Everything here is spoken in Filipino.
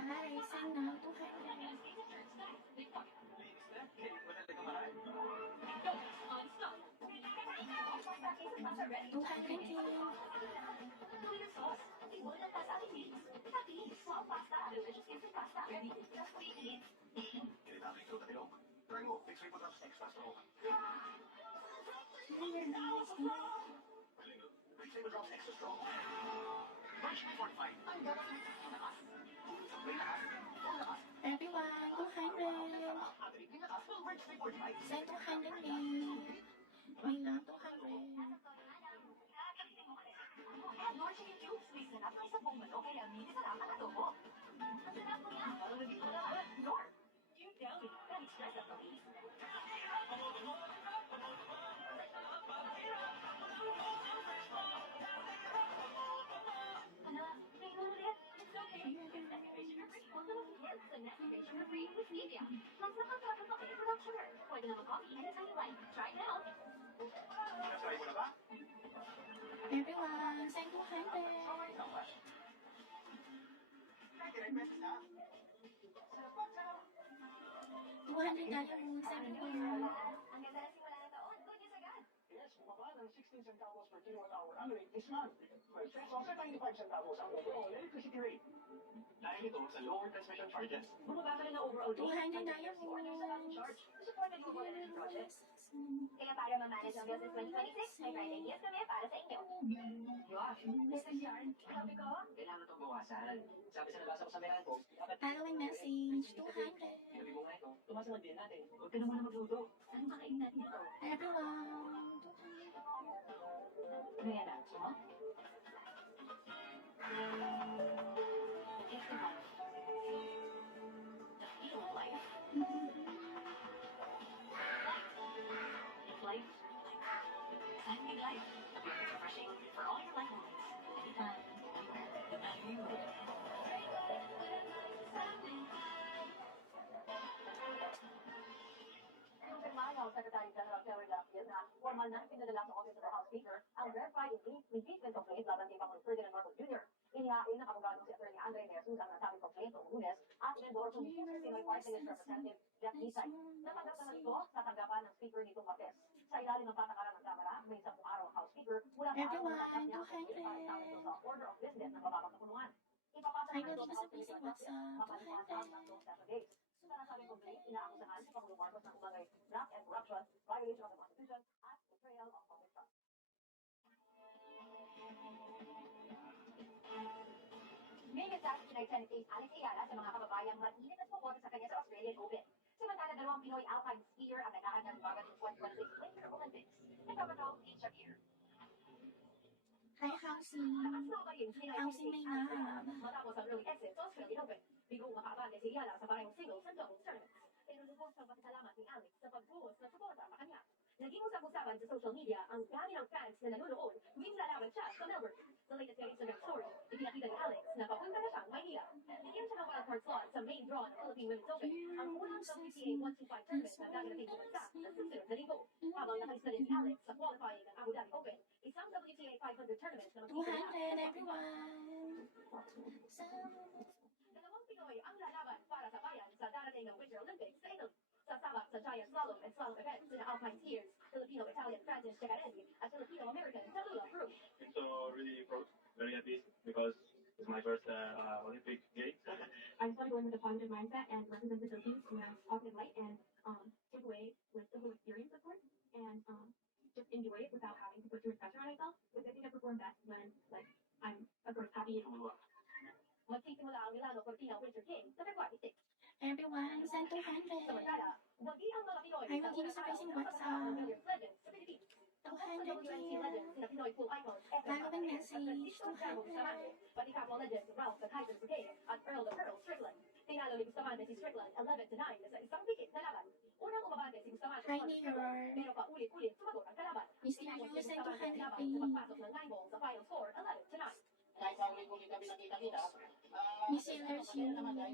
Guys, send na 200. 200 din. Everyone, 200. Send 200 din. May lang 200. Add more chicken cubes. May sarap na isang buong manok kaya mini sarap ang adobo. Masarap mo yan. Parang nandito na lang. Norm. You tell me. Can express that for me. May ulit. It's okay. Activation free. Huwag na mag-hits and activation free with Stevia. Mas nakasarap ng kape without sugar. Pwede na mag-coffee anytime you like. Try now. Nasay mo na ba? Everyone, send 200. Direct message na. 200 tayo mo sa everyone. Ang ganda ng simula ng taon. Good news agad. Yes, bumaba ng 16 centavos per kilowatt-hour ang rate this month. May stress sa 95 centavos ang overall electricity rate. Dahil ito sa lower transmission charges. Bumaba ka rin na overall rate. 200 tayo mo. Supported mo muna ng project. Kaya para ma-manage ang bills in 2026, may bright ideas kami para sa inyo. Josh, Mr. Yarn, sabi ko, kailangan itong bawasan. Sabi sa nabasa ko sa meron ko, Following message, 200. Sabi ko nga ito, tumasamad din natin. Huwag ka na muna magluto. anong kakainin natin ito? Everyone, 200. Ano yan ah? Mo? It's the life. The feel of life. It's life. Family life. It's refreshing for all your life moments. Anytime, anywhere, no matter you. Kumpirmahan ng Secretary General Terry Lapid na formal na pinadala sa Office of the House Speaker ang verified impeachment complaint laban kay Pangulong Ferdinand Marcos Jr. Inihain ng abogado si Atty. Andre Jesus ang nasabing complaint noong Lunes at inendorso ni Pinoy Party List Representative Jeff Nisay. Natanggap naman ito sa tanggapan ng Speaker nitong Martes. Sa ilalim ng patakaran ng Kamara, may 10 araw ang House Speaker mula sa Everyone, araw ng 200. sa Order of Business ng Mababang Kapulungan. Ipapasa Ay, naman ito hindi sa sa busy WhatsApp, mapalipas ang 3 Saturdays. Sa nasabing complaint, inaakusahan si Pangulong Marcos ng umano'y graft and corruption, violation of the Constitution, at betrayal of public trust. May mensahe si Lieutenant Ace Alex Ayala sa mga kababayang mainit at pumunta sa kanya sa Australian Open. Samantala, 2 Pinoy alpine skier ang nag-aanyang bagat ng 2026 Winter Olympics. Nagpapatrol, Kate Shakir. Hi, Housing. Housing may na. Matapos ang early exit sa Australian Open, bigong makaabante si Ayala sa parehong singles at doubles tournaments. Pero lubos ang pasasalamat ni Alex sa pagbuhos ng suporta sa kanya. Naging usap-usapan sa social media ang dami ng fans na nanonood tuwing lalaban siya sa Melbourne. Sa latest niya Instagram story, ipinakita ni Alex na papunta na siyang Maynila. Bigyan siya ng wildcard slot sa main draw ng Philippine Women's Open, ang unang WTA 125 tournament na darating sa bansa ng susunod na linggo. Habang nakalista din si Alex sa qualifying ng Abu Dhabi Open, isang WTA 500 tournament na 200, everyone. Dalawang Pinoy ang lalaban para sa bayan sa darating ng Winter Olympics sa Italy. Sasama sa giant slalom and slalom events sina alpine skiers, Filipino-Italian Francis Checarelli at Filipino-American Tallulah Cruz. I'm so really proud, very happy because it's my first Olympic Games. I just want to go in with a positive mindset and represent the Philippines in a positive light and take away with the whole experience, of course, and just enjoy it without having to put too much pressure on myself. Because I think I perform best when like I'm of course happy. Magsisimula ang Milano Cortina Winter Games sa February 6. Everyone, send 200. Samantala, wagi ang mga Pinoy Ay, wag yun sa facing WhatsApp. legends sa Pilipinas. 200 WNC legends sina Pinoy Pool Icons, Following message, 200. pati kapwa legends Ralph the Kaiser Brigade at Earl the Pearl Strickland. Tinalo ni Bustamante si Strickland 11-9 sa isang pikit na laban. Unang umabante si Bustamante Hi, New York. pero paulit-ulit sumagot ang kalaban. Mysterious Tinapos ni and Bustamante ang 200 laban pay. sa pagpasok ng 9 balls sa final score 11-9. Kahit sa ulit-ulit kami nakita-kita, Miss Sailor Sue. naman dahil